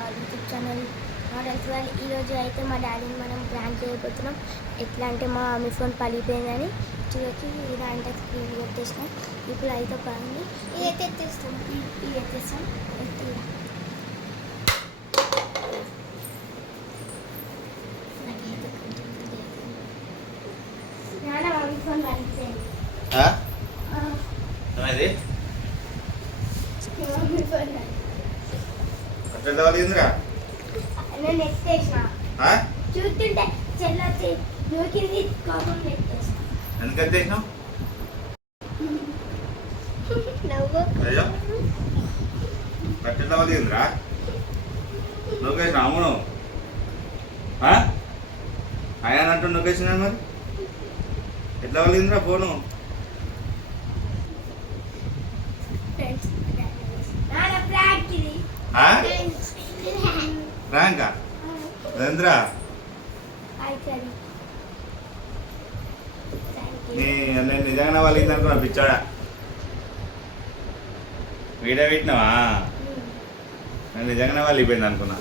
Our YouTube channel models వాళ్ళు. ఈరోజు అయితే మా డాడీని మనం ప్రాంక్ చేయబోతున్నాం. ఎట్లా అంటే మా మమ్మీ ఫోన్ పలిపోయిందని చూసి ఇదంటే స్క్రీన్ పెట్టేసినాం. ఇప్పుడు అయితే పని ఇదైతే ఎత్తేస్తాం, ఇది ఎత్తేస్తాం. నాన్న మమ్మీ ఫోన్ పలిపోయింది. మమ్మీ ఫోన్ నేను ఎత్తేసిన చూస్తుంటే చెల్లొచ్చి నూకింది కోపం ఎత్తేసిన. ఎందుకు ఎత్తేసినావు? నవ్వు అయ్యో కట్టెల వలిగిందిరా, నూకేసిన అమ్మును అయ్యానంటూ నూకేసిన. మరి ఎట్లా వలిగిందిరా ఫోను? ప్రాంకా రేంద్రా? నేను నిజంగా వాళ్ళకి అనుకున్నా పిచ్చాడా. వీడియో పెట్టినావా? నేను నిజంగానే వాళ్ళు అయిపోయింది అనుకున్నా.